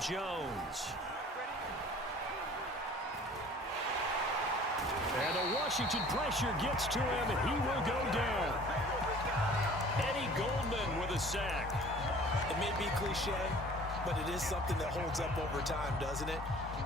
Jones. And the Washington pressure gets to him, and he will go down. Eddie Goldman with a sack. It may be cliche, but it is something that holds up over time, doesn't it?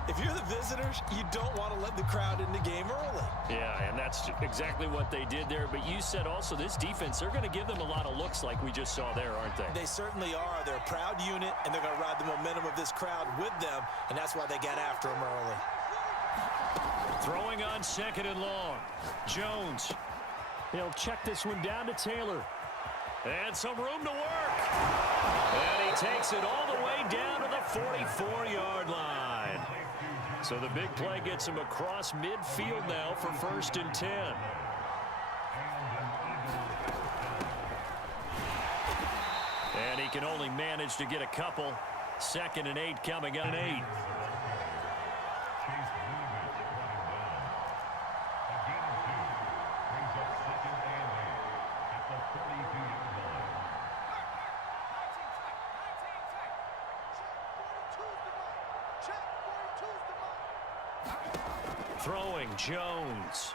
If you're the visitors, you don't want to let the crowd in the game early. Yeah, and that's exactly what they did there. But you said also this defense, they're going to give them a lot of looks like we just saw there, aren't they? They certainly are. They're a proud unit, and they're going to ride the momentum of this crowd with them, and that's why they got after them early. Throwing on 2nd and long. Jones. He'll check this one down to Taylor. And some room to work. And he takes it all the way down to the 44-yard line. So the big play gets him across midfield now for 1st and 10. And he can only manage to get a couple. 2nd and 8 coming on 8. Throwing Jones.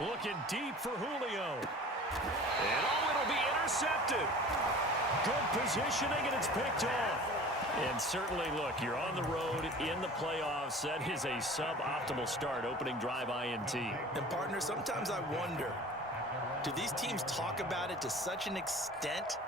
Looking deep for Julio. And it'll be intercepted. Good positioning, and it's picked off. And certainly, look, you're on the road in the playoffs. That is a suboptimal start, opening drive INT. And, partner, sometimes I wonder, do these teams talk about it to such an extent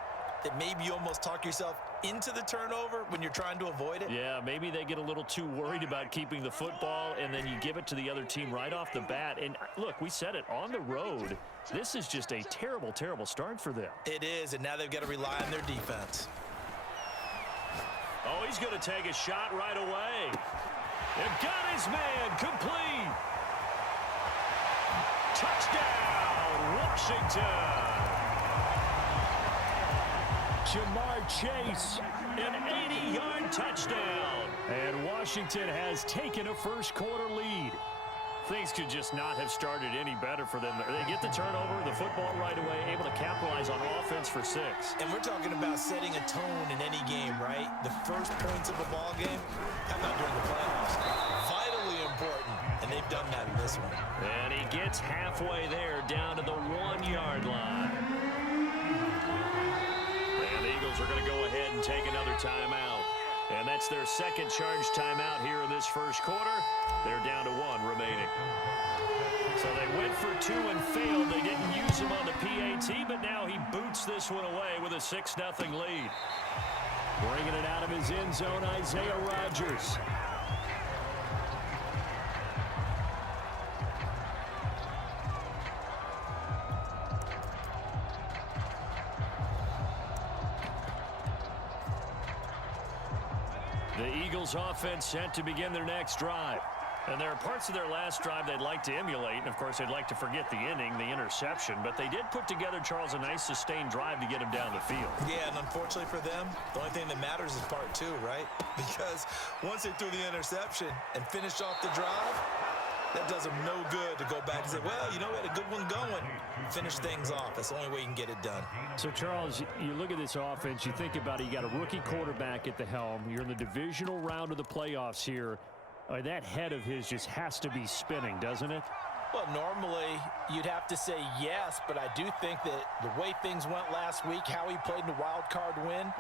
that maybe you almost talk yourself into the turnover when you're trying to avoid it? Yeah, maybe they get a little too worried about keeping the football, and then you give it to the other team right off the bat. And, look, we said it, on the road, this is just a terrible, terrible start for them. It is, and now they've got to rely on their defense. Oh, he's going to take a shot right away. And got his man complete. Touchdown, Washington. Jamar Chase, an 80-yard touchdown. And Washington has taken a first-quarter lead. Things could just not have started any better for them. They get the turnover, the football right away, able to capitalize on offense for 6. And we're talking about setting a tone in any game, right? The first points of a ball game, how about during the playoffs? Vitally important, and they've done that in this one. And he gets halfway there, down to the 1-yard line. And the Eagles are going to go ahead and take another timeout. And that's their second charge timeout here in this first quarter. They're down to 1 remaining. So they went for 2 and failed. They didn't use him on the PAT, but now he boots this one away with a 6-0 lead. Bringing it out of his end zone, Isaiah Rodgers. The Eagles offense set to begin their next drive. And there are parts of their last drive they'd like to emulate. And, of course, they'd like to forget the inning, the interception. But they did put together, Charles, a nice sustained drive to get him down the field. Yeah, and unfortunately for them, the only thing that matters is part 2, right? Because once they threw the interception and finished off the drive, that does them no good to go back and say, well, you know, we had a good one going. Finish things off. That's the only way you can get it done. So, Charles, you look at this offense, you think about it, you got a rookie quarterback at the helm. You're in the divisional round of the playoffs here. That head of his just has to be spinning, doesn't it? Well, normally you'd have to say yes, but I do think that the way things went last week, how he played in the wild card win,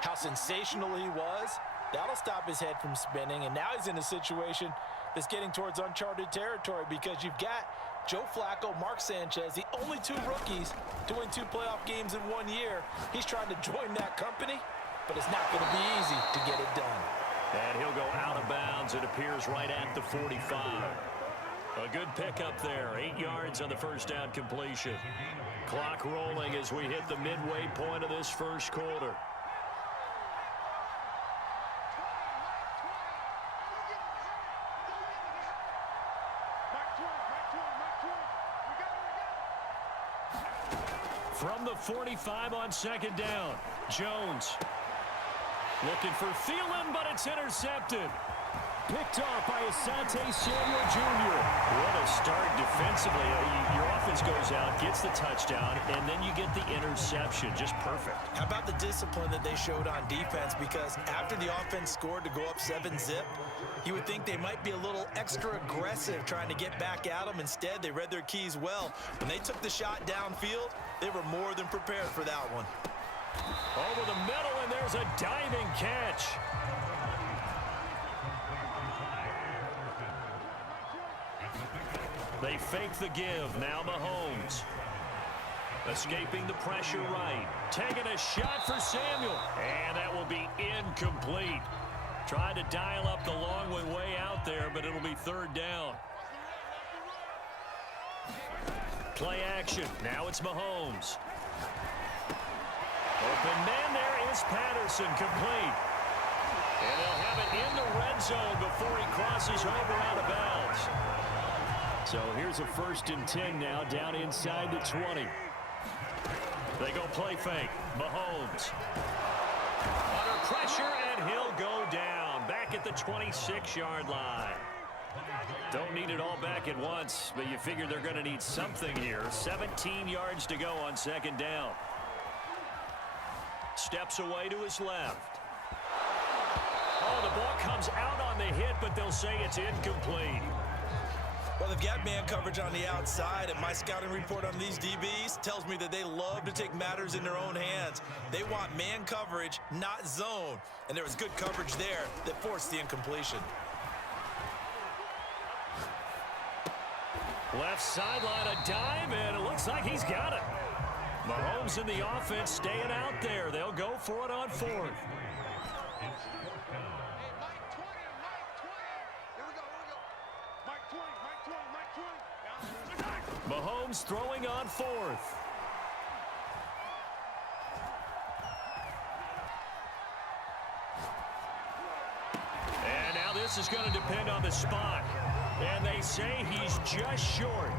how sensational he was, that'll stop his head from spinning. And now he's in a situation that's getting towards uncharted territory because you've got Joe Flacco, Mark Sanchez, the only 2 rookies to win 2 playoff games in 1 year. He's trying to join that company, but it's not going to be easy to get it done. And he'll go out of bounds, it appears, right at the 45. A good pickup there, 8 yards on the first down completion. Clock rolling as we hit the midway point of this first quarter. From the 45 on 2nd down, Jones looking for Thielen, but it's intercepted. Picked off by Asante Samuel Jr. What a start defensively. Your offense goes out, gets the touchdown, and then you get the interception. Just perfect. How about the discipline that they showed on defense? Because after the offense scored to go up 7-zip, you would think they might be a little extra aggressive trying to get back at them. Instead, they read their keys well. When they took the shot downfield, they were more than prepared for that one. Over the middle, and there's a diving catch. They fake the give. Now Mahomes. Escaping the pressure right. Taking a shot for Samuel. And that will be incomplete. Tried to dial up the long one way out there, but it'll be third down. Play action. Now it's Mahomes. Open man there is Patterson, complete. And they'll have it in the red zone before he crosses over out of bounds. So here's a 1st and 10 now, down inside the 20. They go play fake. Mahomes. Under pressure, and he'll go down. Back at the 26-yard line. Don't need it all back at once, but you figure they're going to need something here. 17 yards to go on 2nd down. Steps away to his left. Oh, the ball comes out on the hit, but they'll say it's incomplete. Well, they've got man coverage on the outside, and my scouting report on these DBs tells me that they love to take matters in their own hands. They want man coverage, not zone. And there was good coverage there that forced the incompletion. Left sideline, a dive, and it looks like he's got it. Mahomes and the offense staying out there. They'll go for it on 4th. Mahomes throwing on 4th. And now this is going to depend on the spot. And they say he's just short.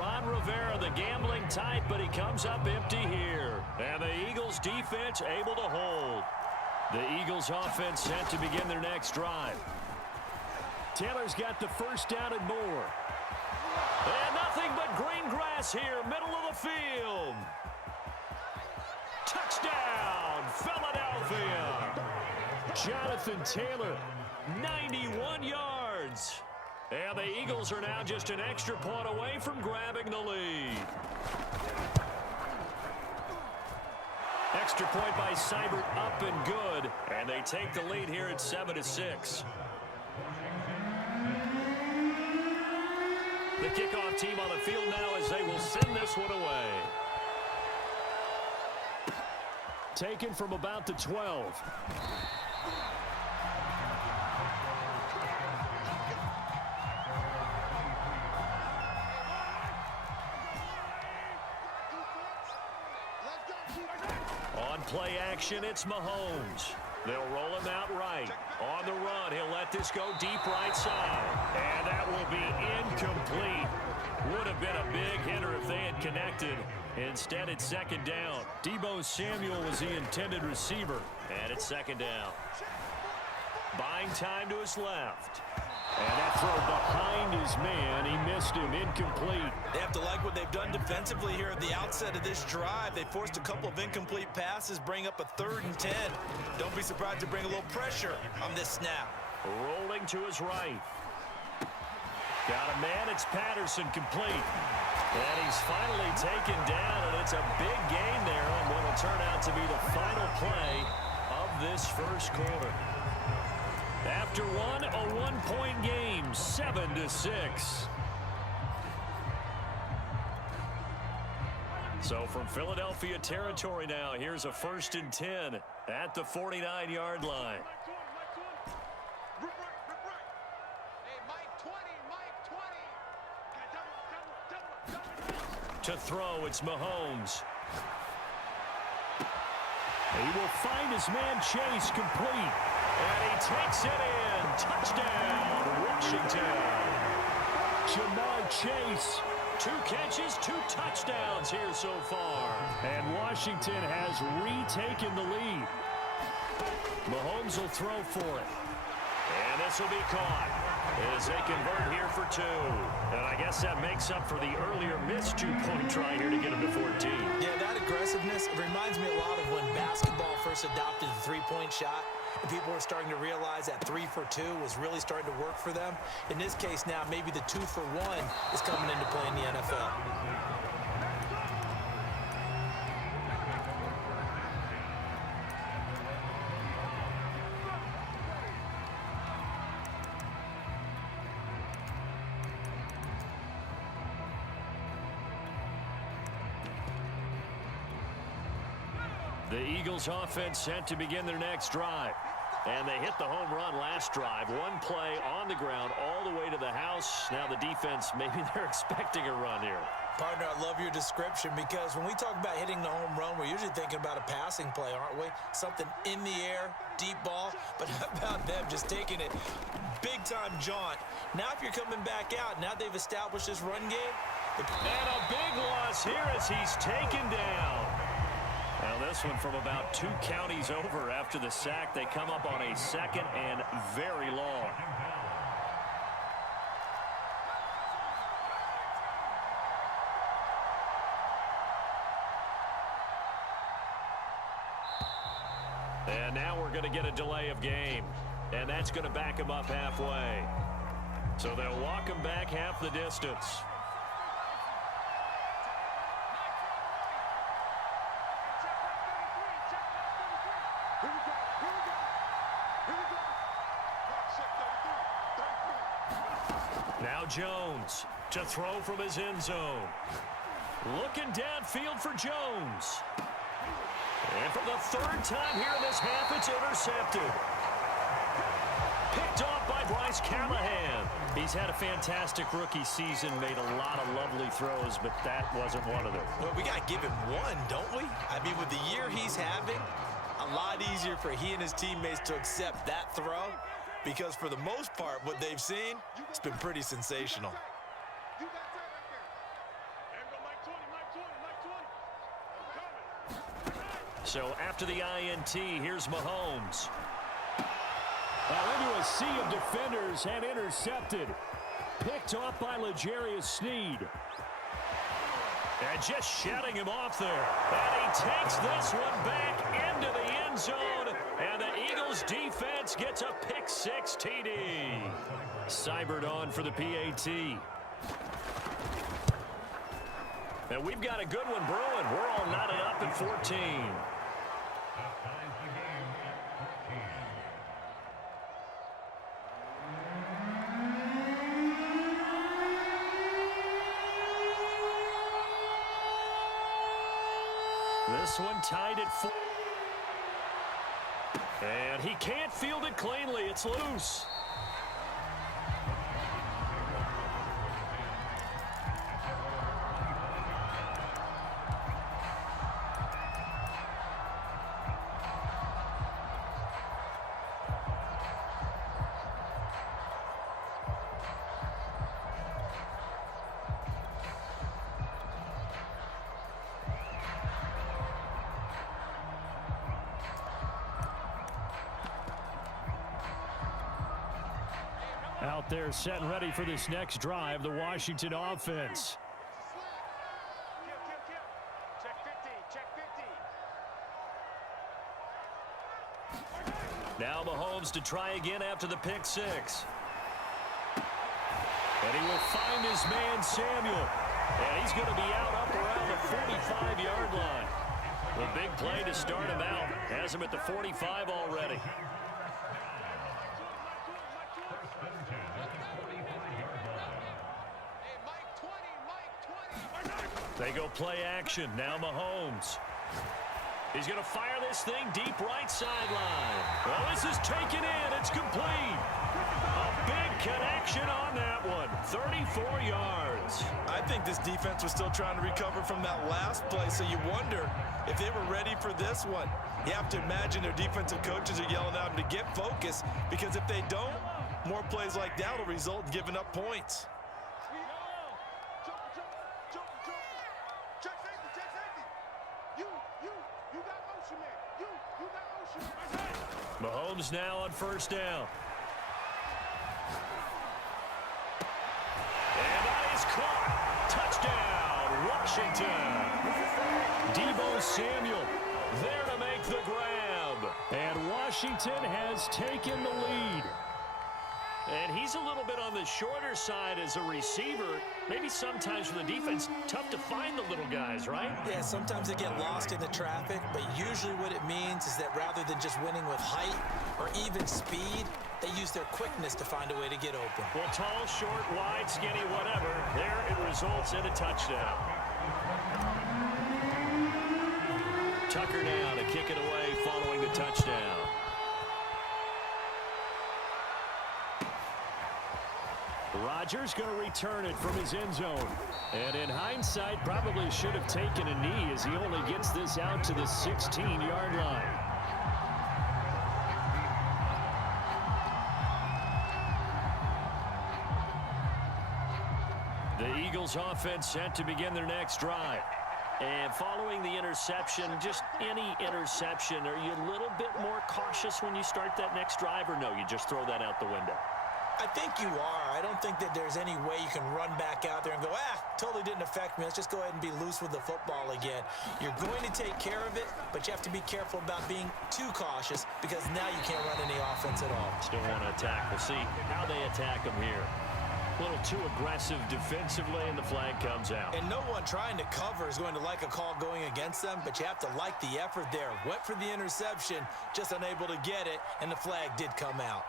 Ron Rivera, the gambling type, but he comes up empty here. And the Eagles defense able to hold. The Eagles offense set to begin their next drive. Taylor's got the 1st down and more. And nothing but green grass here, middle of the field. Touchdown, Philadelphia. Jonathan Taylor, 91 yards. And the Eagles are now just an extra point away from grabbing the lead. Extra point by Seibert, up and good. And they take the lead here at 7-6. The kickoff team on the field now as they will send this one away. Taken from about the 12. On play action, it's Mahomes. They'll roll him out right. On the run, he'll let this go deep right side. And that will be incomplete. Would have been a big hitter if they had connected. Instead, it's 2nd down. Deebo Samuel was the intended receiver. And it's 2nd down. Buying time to his left. And that throw behind his man. He missed him. Incomplete. They have to like what they've done defensively here at the outset of this drive. They forced a couple of incomplete passes, bring up a 3rd and 10. Don't be surprised to bring a little pressure on this snap. Rolling to his right. Got a man. It's Patterson, complete. And he's finally taken down, and it's a big gain there on what will turn out to be the final play of this 1st quarter. After one, a one-point game, 7-6. So from Philadelphia territory now, here's a 1st and 10 at the 49-yard line. To throw, it's Mahomes. He will find his man Chase, complete. And he takes it in. Touchdown, Washington. Jamar Chase, 2 catches, 2 touchdowns here so far. And Washington has retaken the lead. Mahomes will throw for it. And this will be caught as they convert here for 2. And I guess that makes up for the earlier missed 2-point try here to get them to 14. Yeah, that aggressiveness, it reminds me a lot of when basketball first adopted the three-point shot. And people were starting to realize that 3 for 2 was really starting to work for them. In this case now, maybe the 2 for 1 is coming into play in the NFL. The Eagles offense set to begin their next drive. And they hit the home run last drive. One play on the ground all the way to the house. Now the defense, maybe they're expecting a run here. Partner, I love your description because when we talk about hitting the home run, we're usually thinking about a passing play, aren't we? Something in the air, deep ball. But how about them just taking it big-time jaunt? Now if you're coming back out, now they've established this run game. And a big loss here as he's taken down. Now this one from about 2 counties over after the sack. They come up on a 2nd and very long. And now we're going to get a delay of game. And that's going to back him up halfway. So they'll walk him back half the distance. Now Jones to throw from his end zone. Looking downfield for Jones. And for the 3rd time here in this half, it's intercepted. Picked off by Bryce Callahan. He's had a fantastic rookie season, made a lot of lovely throws, but that wasn't one of them. Well, we got to give him one, don't we? I mean, with the year he's having, a lot easier for he and his teammates to accept that throw. Because for the most part, what they've seen, it's been pretty sensational. So after the INT, here's Mahomes. Into a sea of defenders and intercepted. Picked off by L'Jarius Sneed. And just shutting him off there. And he takes this one back into the end zone. And the Eagles defense gets a pick-6 TD. Cybert on for the PAT. And we've got a good one brewing. We're all knotted up at 14. This one tied at 4. And he can't field it cleanly. It's loose. Out there set and ready for this next drive, the Washington offense. Now Mahomes to try again after the pick-6. And he will find his man Samuel. And he's going to be out up around the 45-yard line. The big play to start him out. Has him at the 45 already. They go play action. Now Mahomes. He's going to fire this thing deep right sideline. Well, this is taken in. It's complete. A big connection on that one. 34 yards. I think this defense was still trying to recover from that last play, so you wonder if they were ready for this one. You have to imagine their defensive coaches are yelling at them to get focused, because if they don't, more plays like that will result in giving up points. Mahomes now on first down. is caught. Touchdown, Washington. Deebo Samuel there to make the grab. And Washington has taken the lead. And he's a little bit on the shorter side as a receiver. Maybe sometimes for the defense, tough to find the little guys, right? Yeah, sometimes they get lost in the traffic, but usually what it means is that rather than just winning with height or even speed, they use their quickness to find a way to get open. Well, tall, short, wide, skinny, whatever, there it results in a touchdown. Tucker now to kick it away following the touchdown. Rodgers going to return it from his end zone. And in hindsight, probably should have taken a knee as he only gets this out to the 16-yard line. The Eagles offense set to begin their next drive. And following the interception, just any interception, are you a little bit more cautious when you start that next drive, or no, you just throw that out the window? I think you are. I don't think that there's any way you can run back out there and go, totally didn't affect me. Let's just go ahead and be loose with the football again. You're going to take care of it, but you have to be careful about being too cautious because now you can't run any offense at all. Still want to attack. We'll see how they attack them here. A little too aggressive defensively, and the flag comes out. And no one trying to cover is going to like a call going against them, but you have to like the effort there. Went for the interception, just unable to get it, and the flag did come out.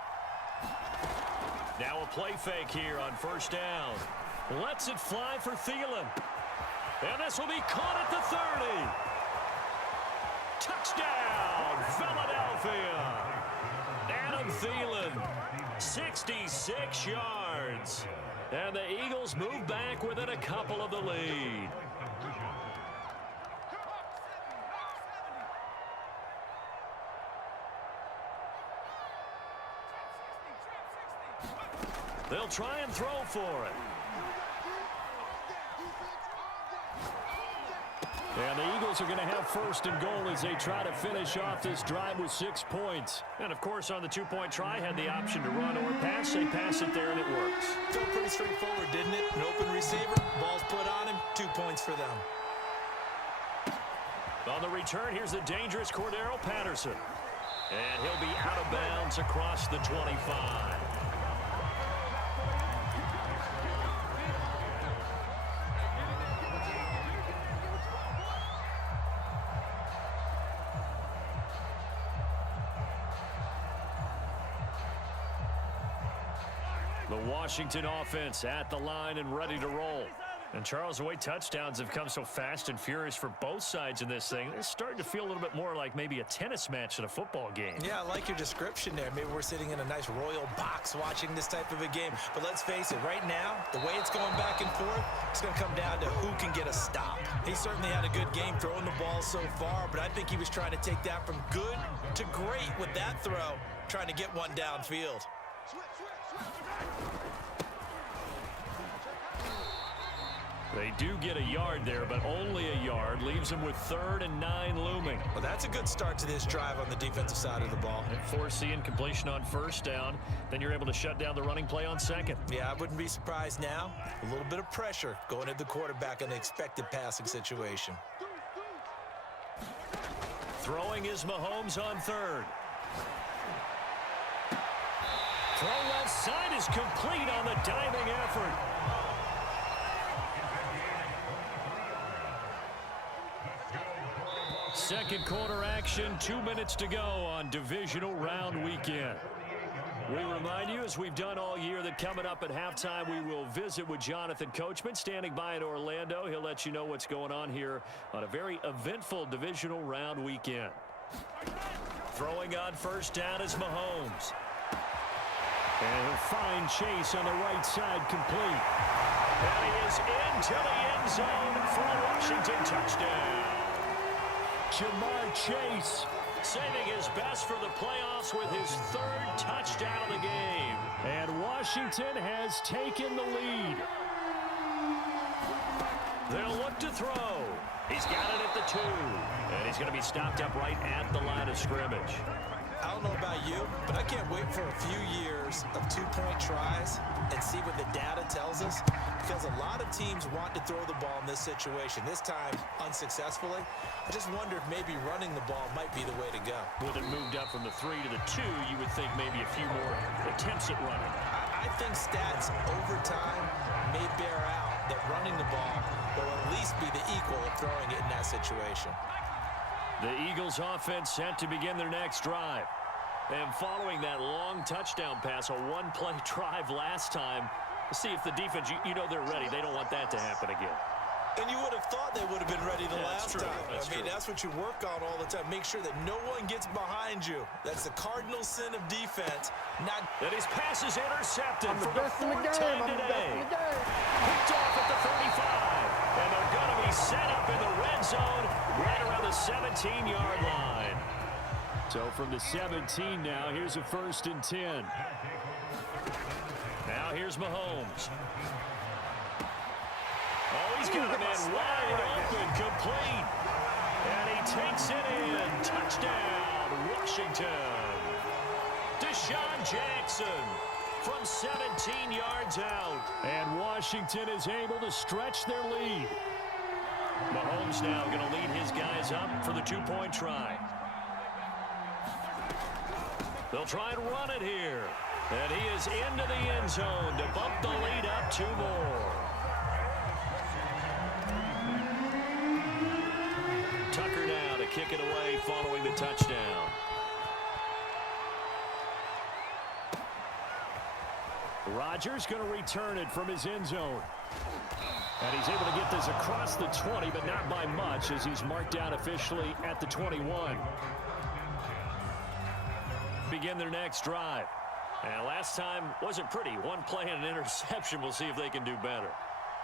Now a play fake here on first down. Lets it fly for Thielen. And this will be caught at the 30. Touchdown, Philadelphia. Adam Thielen, 66 yards. And the Eagles move back within a couple of the lead. They'll try and throw for it. And the Eagles are going to have first and goal as they try to finish off this drive with 6 points. And, of course, on the two-point try, had the option to run or pass. They pass it there, and it works. Felt pretty straightforward, didn't it? An open receiver, ball's put on him, 2 points for them. On the return, here's the dangerous Cordero Patterson. And he'll be out of bounds across the 25. The Washington offense at the line and ready to roll. And, Charles, the way touchdowns have come so fast and furious for both sides in this thing, it's starting to feel a little bit more like maybe a tennis match in a football game. Yeah, I like your description there. Maybe we're sitting in a nice royal box watching this type of a game. But let's face it, right now, the way it's going back and forth, it's going to come down to who can get a stop. He certainly had a good game throwing the ball so far, but I think he was trying to take that from good to great with that throw, trying to get one downfield. They do get a yard there, but only a yard. Leaves them with 3rd and 9 looming. Well, that's a good start to this drive on the defensive side of the ball. And force the incompletion on first down. Then you're able to shut down the running play on second. Yeah, I wouldn't be surprised now. A little bit of pressure going at the quarterback in an expected passing situation. Throwing is Mahomes on 3rd. Throw left side is complete on the diving effort. Second quarter action, 2 minutes to go on divisional round weekend. We remind you, as we've done all year, that coming up at halftime, we will visit with Jonathan Coachman, standing by in Orlando. He'll let you know what's going on here on a very eventful divisional round weekend. Throwing on first down is Mahomes. And he'll find Chase on the right side, complete. And he is into the end zone for a Washington touchdown. Jamar Chase saving his best for the playoffs with his 3rd touchdown of the game. And Washington has taken the lead. They'll look to throw. He's got it at the 2. And he's going to be stopped up right at the line of scrimmage. I don't know about you, but I can't wait for a few years of two-point tries and see what the data tells us, because a lot of teams want to throw the ball in this situation, this time unsuccessfully. I just wonder if maybe running the ball might be the way to go. With it moved up from the 3 to the 2, you would think maybe a few more attempts at running. I think stats over time may bear out that running the ball will at least be the equal of throwing it in that situation. The Eagles offense set to begin their next drive. And following that long touchdown pass, a one-play drive last time, see if the defense, you know they're ready. They don't want that to happen again. And you would have thought they would have been ready the last time. That's what you work on all the time. Make sure that no one gets behind you. That's the cardinal sin of defense. And his pass is intercepted I'm the for the best in the 4th game. time I'm the today. best in the game. Picked off at the 35. And they're going to be set up in the red zone right around the 17-yard line. So from the 17 now, here's a 1st and 10. Now here's Mahomes. Oh, he's got a man wide open, complete. And he takes it in. Touchdown, Washington. Deshaun Jackson from 17 yards out. And Washington is able to stretch their lead. Mahomes now going to lead his guys up for the two-point try. They'll try and run it here. And he is into the end zone to bump the lead up 2 more. Tucker now to kick it away following the touchdown. Rodgers going to return it from his end zone. And he's able to get this across the 20, but not by much, as he's marked down officially at the 21. Begin their next drive. And last time wasn't pretty. One play and an interception. We'll see if they can do better.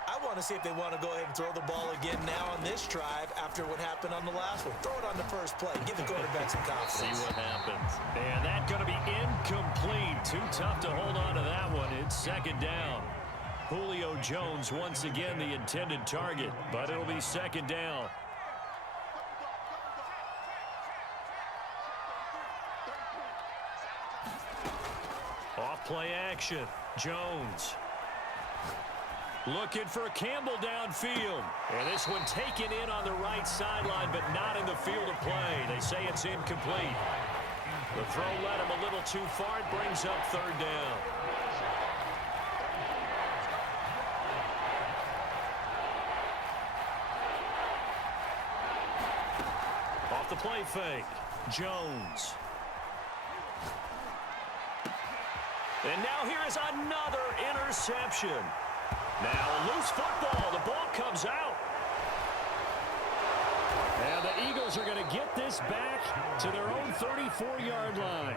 I want to see if they want to go ahead and throw the ball again now on this drive after what happened on the last one. Throw it on the first play. Give the quarterback some confidence. See what happens. And that's going to be incomplete. Too tough to hold on to that one. It's 2nd down. Julio Jones once again the intended target, but it'll be 2nd down. Off play action. Jones. Looking for Campbell downfield. And this one taken in on the right sideline, but not in the field of play. They say it's incomplete. The throw led him a little too far. It brings up 3rd down. Off the play fake. Jones. And now here is another interception. Now a loose football. The ball comes out. And the Eagles are going to get this back to their own 34-yard line.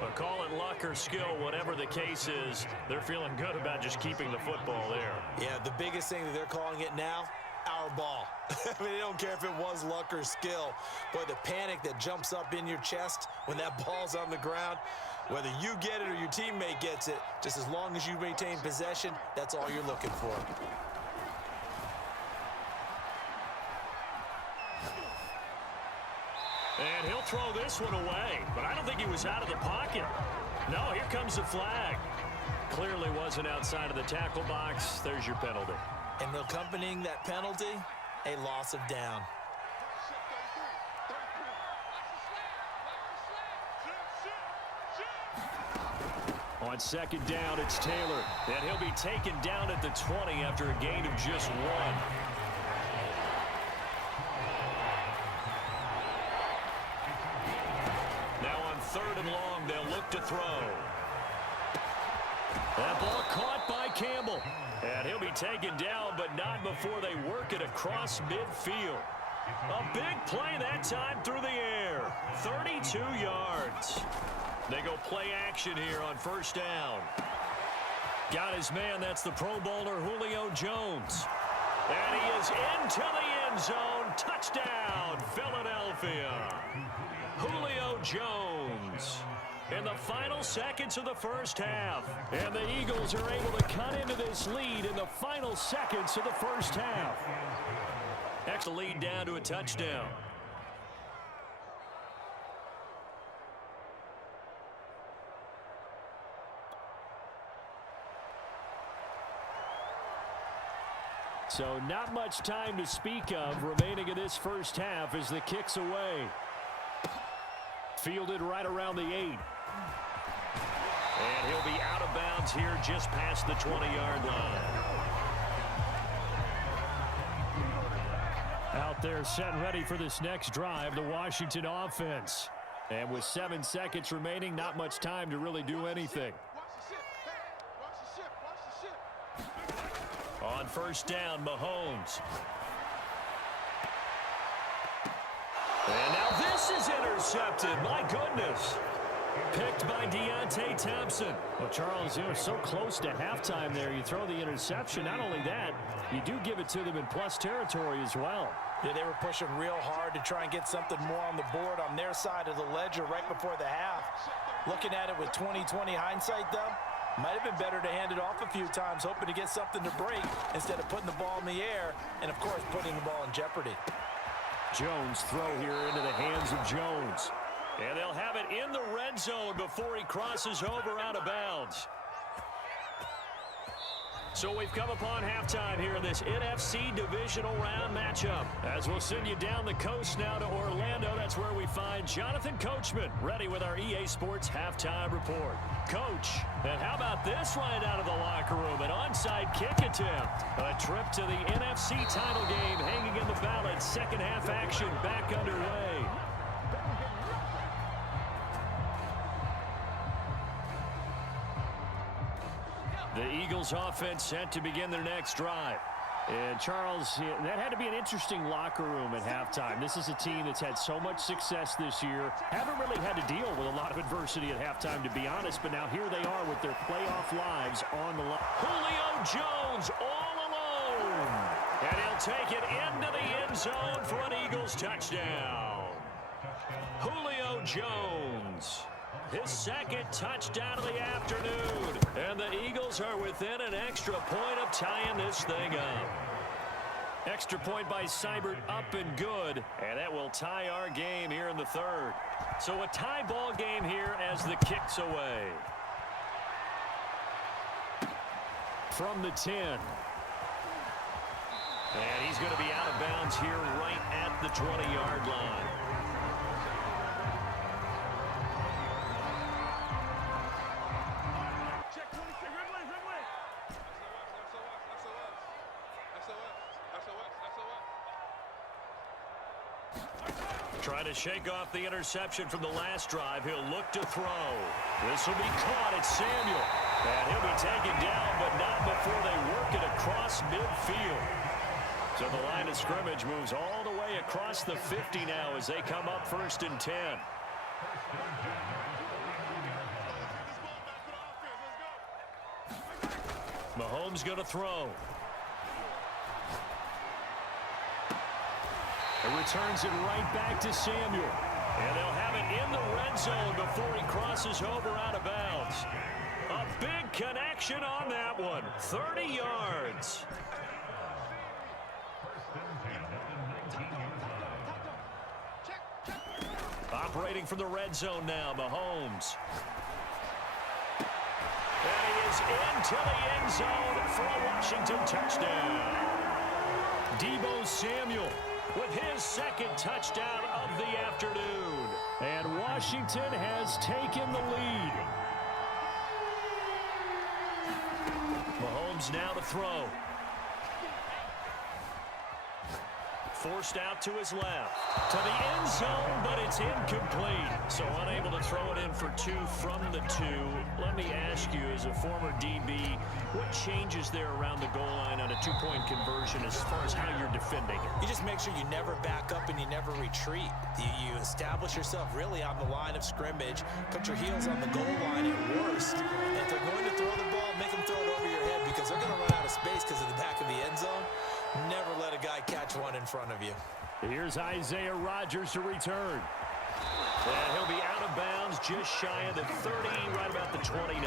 But call it luck or skill, whatever the case is, they're feeling good about just keeping the football there. Yeah, the biggest thing that they're calling it now, our ball. I mean, they don't care if it was luck or skill. Boy, the panic that jumps up in your chest when that ball's on the ground, whether you get it or your teammate gets it, just as long as you maintain possession, that's all you're looking for. And he'll throw this one away, but I don't think he was out of the pocket. No, here comes the flag. Clearly wasn't outside of the tackle box. There's your penalty. And accompanying that penalty, a loss of down. On 2nd down, it's Taylor. And he'll be taken down at the 20 after a gain of just 1. Now on 3rd and long, they'll look to throw. That ball caught by Campbell. And he'll be taken down, but not before they work it across midfield. A big play that time through the air. 32 yards. They go play action here on 1st down. Got his man. That's the Pro Bowler Julio Jones. And he is into the end zone. Touchdown, Philadelphia. Julio Jones in the final seconds of the 1st half. And the Eagles are able to cut into this lead in the final seconds of the 1st half. Next, a lead down to a touchdown. So not much time to speak of remaining in this first half as the kick's away. Fielded right around the 8. And he'll be out of bounds here just past the 20-yard line. Out there set and ready for this next drive, the Washington offense. And with 7 seconds remaining, not much time to really do anything. On first down, Mahomes. And now this is intercepted. My goodness. Picked by Deontay Thompson. Well, Charles, so close to halftime there. You throw the interception. Not only that, you do give it to them in plus territory as well. Yeah, they were pushing real hard to try and get something more on the board on their side of the ledger right before the half. Looking at it with 20/20 hindsight, though, might have been better to hand it off a few times, hoping to get something to break instead of putting the ball in the air and, of course, putting the ball in jeopardy. Jones throw here into the hands of Jones. And they'll have it in the red zone before he crosses over out of bounds. So we've come upon halftime here in this NFC divisional round matchup. As we'll send you down the coast now to Orlando, that's where we find Jonathan Coachman, ready with our EA Sports halftime report. Coach, and how about this right out of the locker room? An onside kick attempt. A trip to the NFC title game hanging in the balance. Second half action back underway. The Eagles offense set to begin their next drive. And Charles, that had to be an interesting locker room at halftime. This is a team that's had so much success this year. Haven't really had to deal with a lot of adversity at halftime, to be honest. But now here they are with their playoff lives on the line. Julio Jones all alone. And he'll take it into the end zone for an Eagles touchdown. Julio Jones. His second touchdown of the afternoon. And the Eagles are within an extra point of tying this thing up. Extra point by Seibert up and good. And that will tie our game here in the third. So a tie ball game here as the kick's away. From the 10. And he's going to be out of bounds here right at the 20-yard line. Trying to shake off the interception from the last drive. He'll look to throw. This will be caught. It's Samuel. And he'll be taken down, but not before they work it across midfield. So the line of scrimmage moves all the way across the 50 now as they come up 1st and 10. Mahomes going to throw. It returns it right back to Samuel. And they'll have it in the red zone before he crosses over out of bounds. A big connection on that one. 30 yards. Operating from the red zone now, Mahomes. And he is into the end zone for a Washington touchdown. Deebo Samuel with his second touchdown of the afternoon. And Washington has taken the lead. Mahomes now to throw. Forced out to his left. To the end zone, but it's incomplete. So unable to throw it in for 2 from the 2. Let me ask you, as a former DB, what changes there around the goal line on a 2-point conversion as far as how you're defending it? You just make sure you never back up and you never retreat. You establish yourself really on the line of scrimmage, put your heels on the goal line at worst. And if they're going to throw the ball, make them throw it over your head because they're going to run out of space because of the back of the end zone. Never let a guy catch one in front of you. Here's Isaiah Rodgers to return. And he'll be out of bounds just shy of the 30, right about the 29.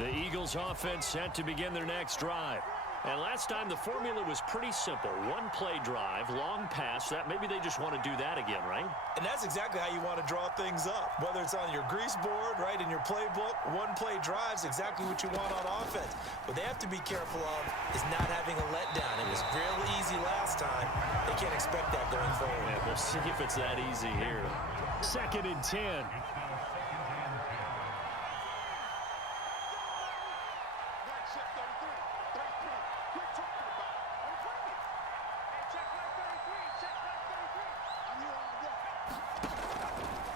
The Eagles offense set to begin their next drive. And last time the formula was pretty simple. One-play drive, long pass. That maybe they just want to do that again, right? And that's exactly how you want to draw things up. Whether it's on your grease board, right, in your playbook, one-play drive's exactly what you want on offense. What they have to be careful of is not having a letdown. It was real easy last time. They can't expect that going forward. Yeah, we'll see if it's that easy here. 2nd and 10.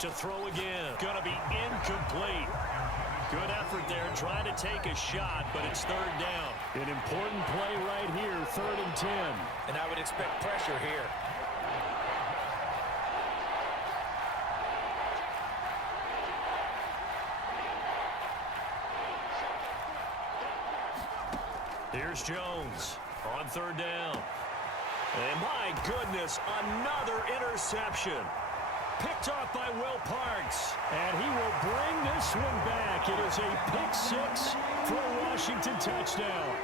To throw again. Going to be incomplete. Good effort there trying to take a shot, but it's 3rd down. An important play right here, 3rd and 10. And I would expect pressure here. Here's Jones on 3rd down. And my goodness, another interception. Picked off by Will Parks. And he will bring this one back. It is a pick-6 for a Washington touchdown.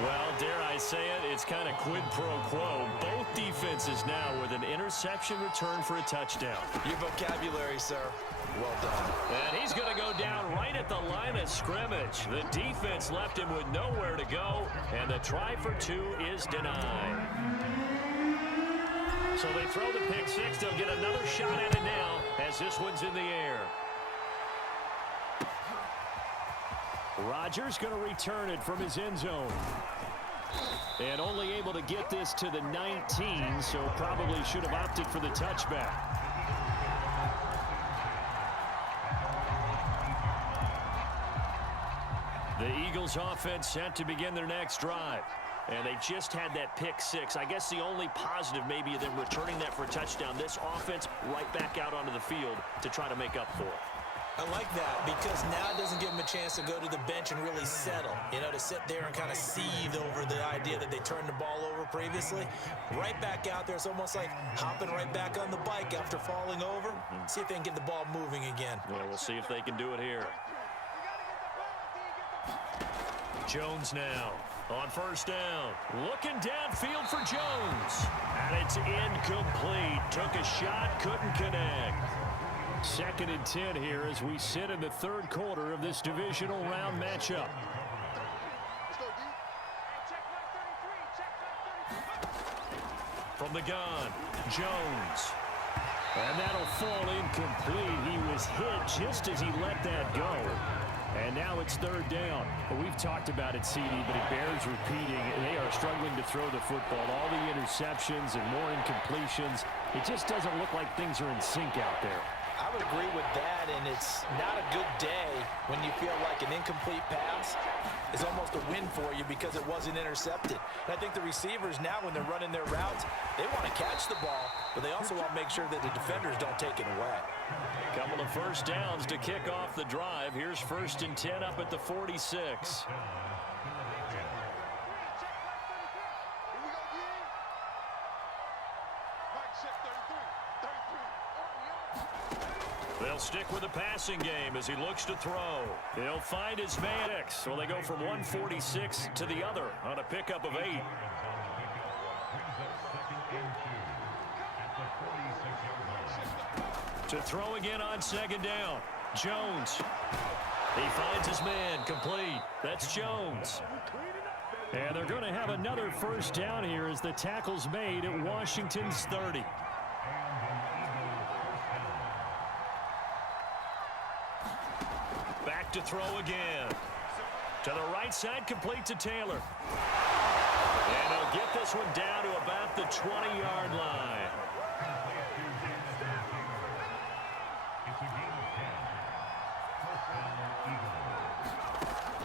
Well, dare I say it, it's kind of quid pro quo. Both defenses now with an interception return for a touchdown. Your vocabulary, sir. Well done. And he's going to go down right at the line of scrimmage. The defense left him with nowhere to go, and the try for 2 is denied. So they throw the pick-6. They'll get another shot at it now as this one's in the air. Rodgers going to return it from his end zone. And only able to get this to the 19, so probably should have opted for the touchback. The Eagles offense set to begin their next drive. And they just had that pick-6. I guess the only positive maybe of them returning that for a touchdown. This offense right back out onto the field to try to make up for it. I like that because now it doesn't give them a chance to go to the bench and really settle. You know, to sit there and kind of seethe over the idea that they turned the ball over previously. Right back out there. It's almost like hopping right back on the bike after falling over. See if they can get the ball moving again. Yeah, we'll see if they can do it here. Jones now on 1st down. Looking downfield for Jones. And it's incomplete. Took a shot, couldn't connect. 2nd and 10 here as we sit in the 3rd quarter of this divisional round matchup. From the gun, Jones. And that'll fall incomplete. He was hit just as he let that go. And now it's 3rd down. Well, we've talked about it, CD, but it bears repeating. They are struggling to throw the football. All the interceptions and more incompletions. It just doesn't look like things are in sync out there. I would agree with that, and it's not a good day when you feel like an incomplete pass is almost a win for you because it wasn't intercepted. And I think the receivers now, when they're running their routes, they want to catch the ball, but they also want to make sure that the defenders don't take it away. Couple of 1st downs to kick off the drive. Here's 1st and 10 up at the 46. They'll stick with the passing game as he looks to throw. He'll find his man. So they go from 146 to the other on a pickup of 8. To throw again on 2nd down. Jones. He finds his man. Complete. That's Jones. And they're going to have another 1st down here as the tackle's made at Washington's 30. Back to throw again. To the right side, complete to Taylor. And he'll get this one down to about the 20-yard line.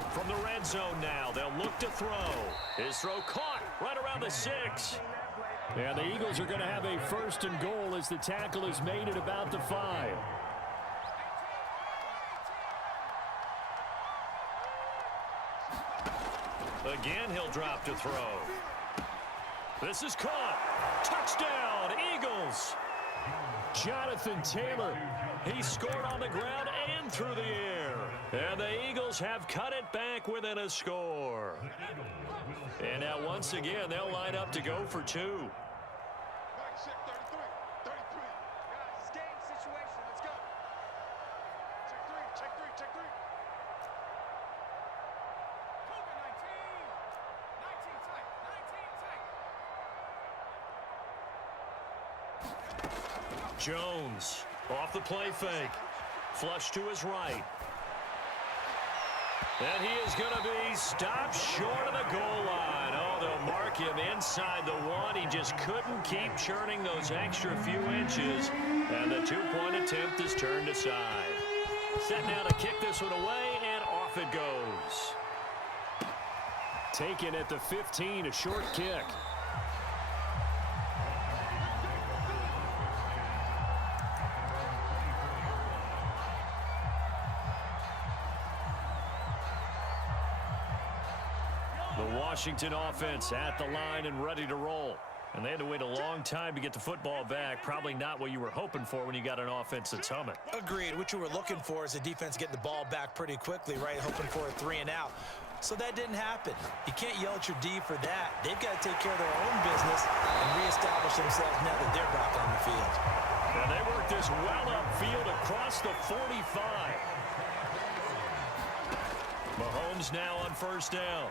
From the red zone now, they'll look to throw. His throw caught right around the 6. And the Eagles are going to have a 1st and goal as the tackle is made at about the 5. Again, he'll drop to throw. This is caught. Touchdown, Eagles. Jonathan Taylor. He scored on the ground and through the air. And the Eagles have cut it back within a score. And now once again, they'll line up to go for two. Jones off the play fake. Flush to his right. And he is going to be stopped short of the goal line. Oh, they'll mark him inside the one. He just couldn't keep churning those extra few inches. And the two-point attempt is turned aside. Set now to kick this one away, and off it goes. Taken at the 15, a short kick. The Washington offense at the line and ready to roll. And they had to wait a long time to get the football back. Probably not what you were hoping for when you got an offense that's humming. Agreed. What you were looking for is the defense getting the ball back pretty quickly, right? Hoping for a 3 and out. So that didn't happen. You can't yell at your D for that. They've got to take care of their own business and reestablish themselves now that they're back on the field. And they work this well upfield across the 45. Mahomes now on first down.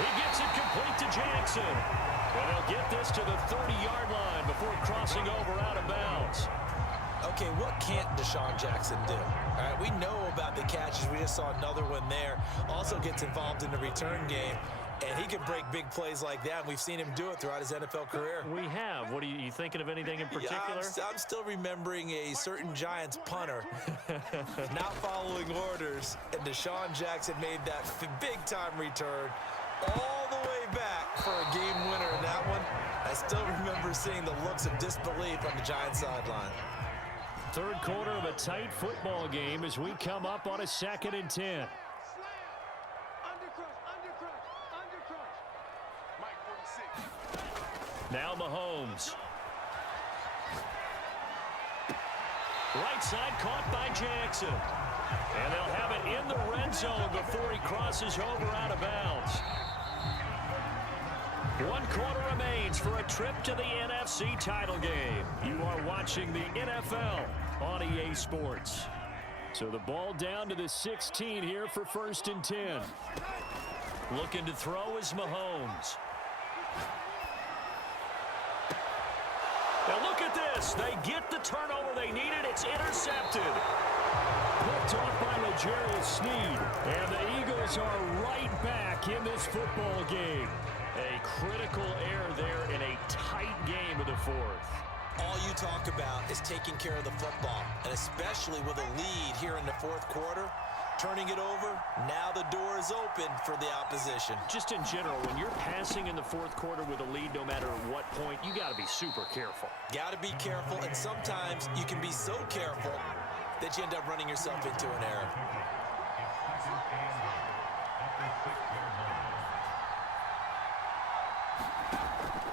He gets it complete to Jackson. And they'll get this to the 30-yard line before crossing over out of bounds. Okay, what can't Deshaun Jackson do? All right, we know about the catches. We just saw another one there. Also gets involved in the return game. And he can break big plays like that. And we've seen him do it throughout his NFL career. We have. What are you thinking of anything in particular? Yeah, I'm still remembering a certain Giants punter not following orders. And Deshaun Jackson made that big-time return all the way back for a game winner in that one. I still remember seeing the looks of disbelief on the Giants sideline. Third quarter of a tight football game as we come up on a 2nd and 10. Now Mahomes. Right side caught by Jackson. And they'll have it in the red zone before he crosses over out of bounds. 1 quarter remains for a trip to the NFC title game. You are watching the NFL on EA Sports. So the ball down to the 16 here for 1st and 10. Looking to throw is Mahomes. Now look at this. They get the turnover they needed. It's intercepted. Picked off by L'Jarius Sneed. And the Eagles are right back in this football game. A critical error there in a tight game of the 4th. All you talk about is taking care of the football, and especially with a lead here in the 4th quarter, turning it over, now the door is open for the opposition. Just in general, when you're passing in the 4th quarter with a lead, no matter what point, you got to be super careful. Got to be careful, and sometimes you can be so careful that you end up running yourself into an error.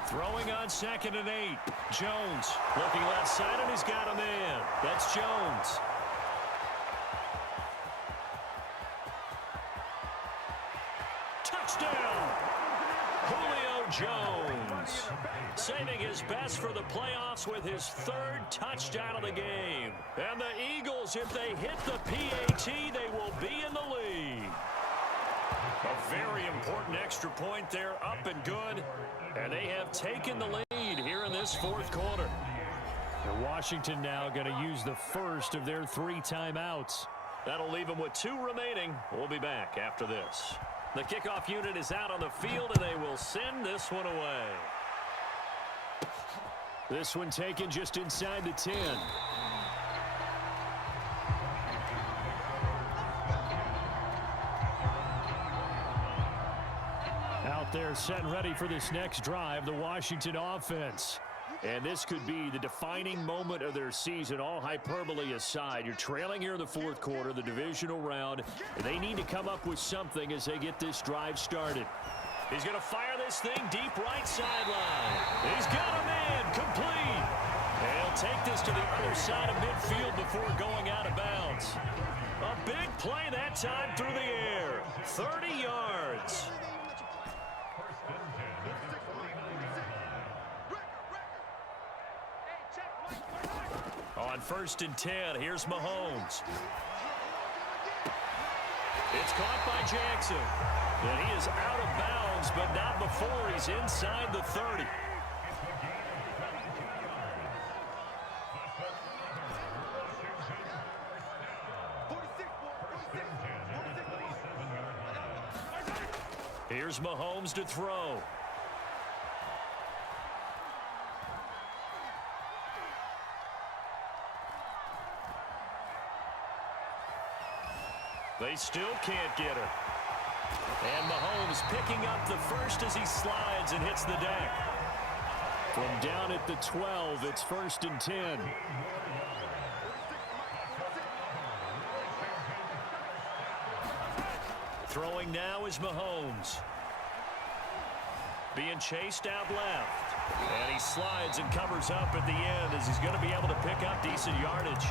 Throwing on 2nd and 8. Jones looking left side, and he's got a man. That's Jones. Touchdown! Julio Jones saving his best for the playoffs with his 3rd touchdown of the game. And the Eagles, if they hit the PAT, they will be in the lead. A very important extra point there, up and good. And they have taken the lead here in this 4th quarter. And Washington now going to use the first of their 3 timeouts. That'll leave them with 2 remaining. We'll be back after this. The kickoff unit is out on the field, and they will send this one away. This one taken just inside the 10. Out there set and ready for this next drive, the Washington offense. And this could be the defining moment of their season, all hyperbole aside. You're trailing here in the 4th quarter, the divisional round. They need to come up with something as they get this drive started. He's going to fire this thing deep right sideline. He's got a man to the other side of midfield before going out of bounds. A big play that time through the air. 30 yards. On 1st and 10, here's Mahomes. It's caught by Jackson. And he is out of bounds, but not before he's inside the 30. Here's Mahomes to throw. They still can't get her. And Mahomes picking up the first as he slides and hits the deck. From down at the 12, it's 1st and 10. Throwing now is Mahomes. Being chased out left. And he slides and covers up at the end as he's going to be able to pick up decent yardage.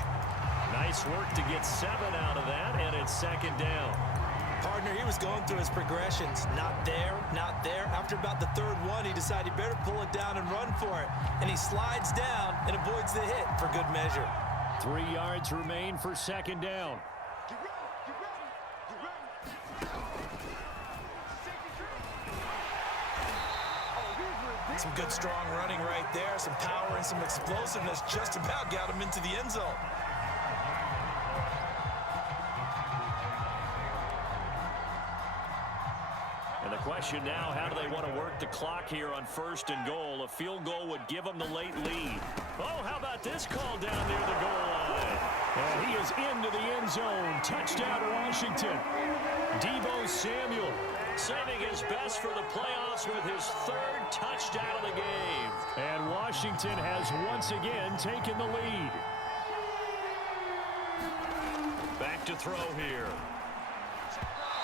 Nice work to get 7 out of that, and it's 2nd down. Partner, he was going through his progressions. Not there, not there. After about the 3rd one, he decided he better pull it down and run for it. And he slides down and avoids the hit for good measure. 3 yards remain for 2nd down. Some good, strong running right there. Some power and some explosiveness just about got him into the end zone. And the question now, how do they want to work the clock here on 1st and goal? A field goal would give them the late lead. Oh, how about this call down near the goal line? And he is into the end zone. Touchdown, Washington. Deebo Samuel saving his best for the playoffs with his 3rd touchdown of the game. And Washington has once again taken the lead. Back to throw here.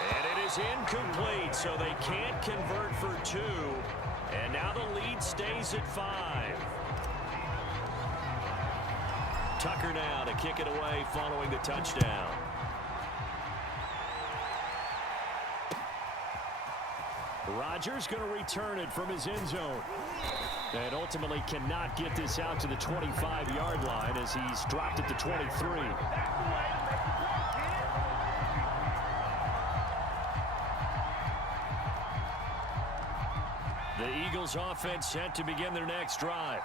And it is incomplete, so they can't convert for 2. And now the lead stays at 5. Tucker now to kick it away following the touchdown. Rodgers going to return it from his end zone. And ultimately cannot get this out to the 25-yard line as he's dropped it to 23. The Eagles offense set to begin their next drive.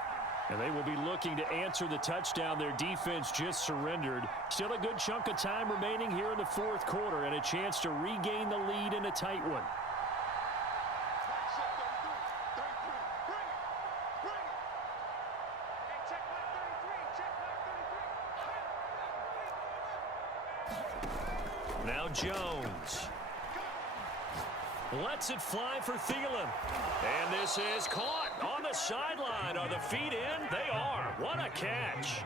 And they will be looking to answer the touchdown their defense just surrendered. Still a good chunk of time remaining here in the 4th quarter and a chance to regain the lead in a tight one. Now Jones. Lets it fly for Thielen. And this is caught on the sideline. Are the feet in? They are. What a catch.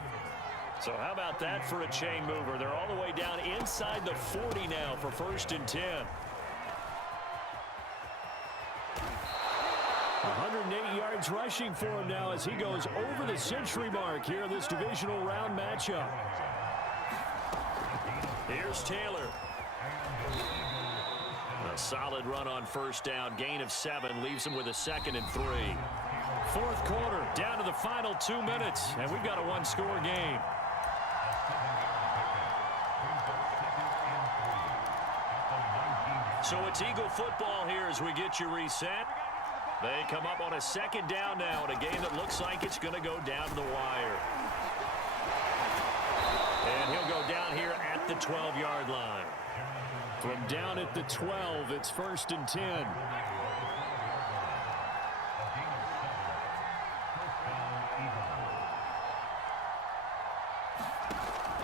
So how about that for a chain mover? They're all the way down inside the 40 now for 1st and 10. 108 yards rushing for him now as he goes over the century mark here in this divisional round matchup. Here's Taylor. A solid run on 1st down. Gain of 7 leaves him with a 2nd and 3. 4th quarter, down to the final 2 minutes, and we've got a 1-score game. So it's Eagle football here as we get you reset. They come up on a 2nd down now in a game that looks like it's going to go down to the wire. And he'll go down here at the 12-yard line. From down at the 12, it's 1st and 10.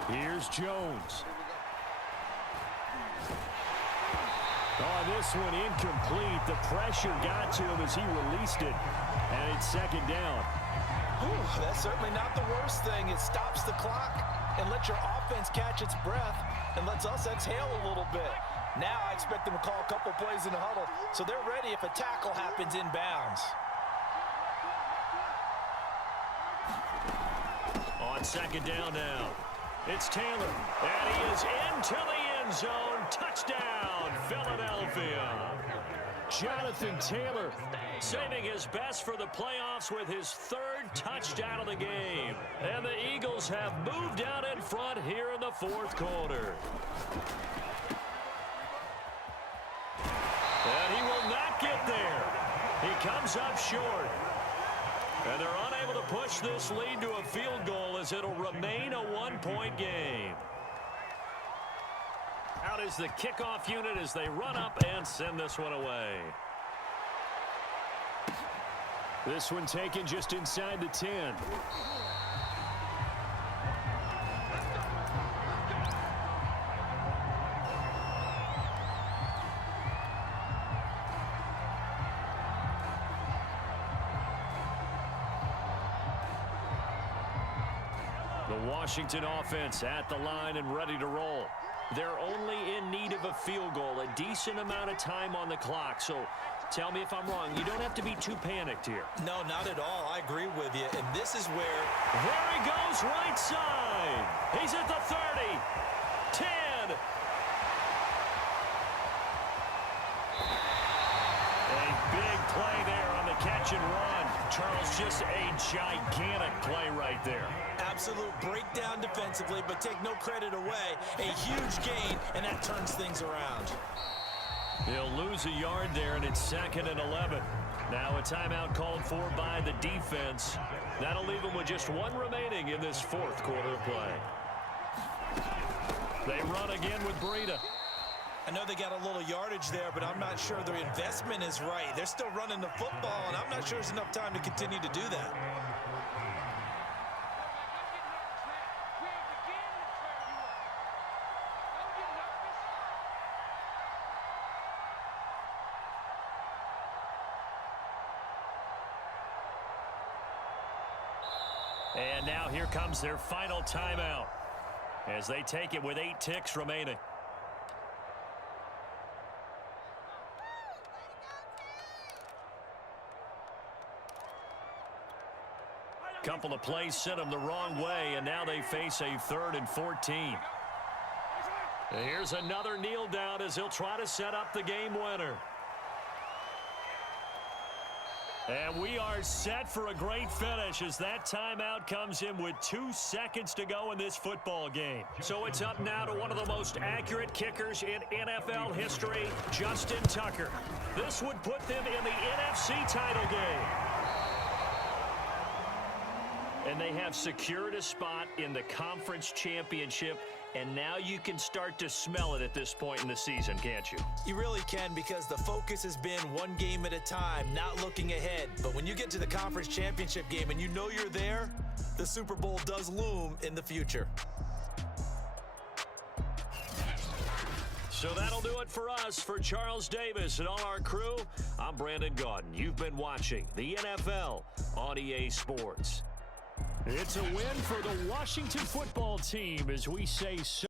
Here's Jones. Oh, this one incomplete. The pressure got to him as he released it. And it's 2nd down. Whew, that's certainly not the worst thing. It stops the clock and lets your offense catch its breath and lets us exhale a little bit. Now I expect them to call a couple plays in the huddle so they're ready if a tackle happens inbounds. On On second down now, it's Taylor, and he is into the end zone. Touchdown, Philadelphia. Jonathan Taylor saving his best for the playoffs with his third touchdown of the game. And the Eagles have moved out in front here in the fourth quarter. And he will not get there. He comes up short. And they're unable to push this lead to a field goal as it'll remain a one-point game. Out is the kickoff unit as they run up and send this one away. This one taken just inside the 10. The Washington offense at the line and ready to roll. They're only in need of a field goal, a decent amount of time on the clock. So tell me if I'm wrong. You don't have to be too panicked here. No, not at all. I agree with you. And this is where... There he goes, right side. He's at the 30. 10. A big play there on the catch and run. Charles, just a gigantic play right there. Absolute breakdown defensively, but take no credit away. A huge gain, and that turns things around. He'll lose a yard there, and it's 2nd and 11. Now a timeout called for by the defense. That'll leave them with just one remaining in this fourth quarter of play. They run again with Breida. I know they got a little yardage there, but I'm not sure their investment is right. They're still running the football, and I'm not sure there's enough time to continue to do that. And now here comes their final timeout as they take it with 8 ticks remaining. Couple of plays sent them the wrong way, and now they face a 3rd and 14. Here's another kneel down as he'll try to set up the game winner. And we are set for a great finish as that timeout comes in with 2 seconds to go in this football game. So it's up now to one of the most accurate kickers in NFL history, Justin Tucker. This would put them in the NFC title game. And they have secured a spot in the conference championship, and now you can start to smell it at this point in the season, can't you? You really can, because the focus has been one game at a time, not looking ahead. But when you get to the conference championship game and you know you're there, the Super Bowl does loom in the future. So that'll do it for us. For Charles Davis and all our crew, I'm Brandon Gaudin. You've been watching the NFL on EA Sports. It's a win for the Washington football team as we say so.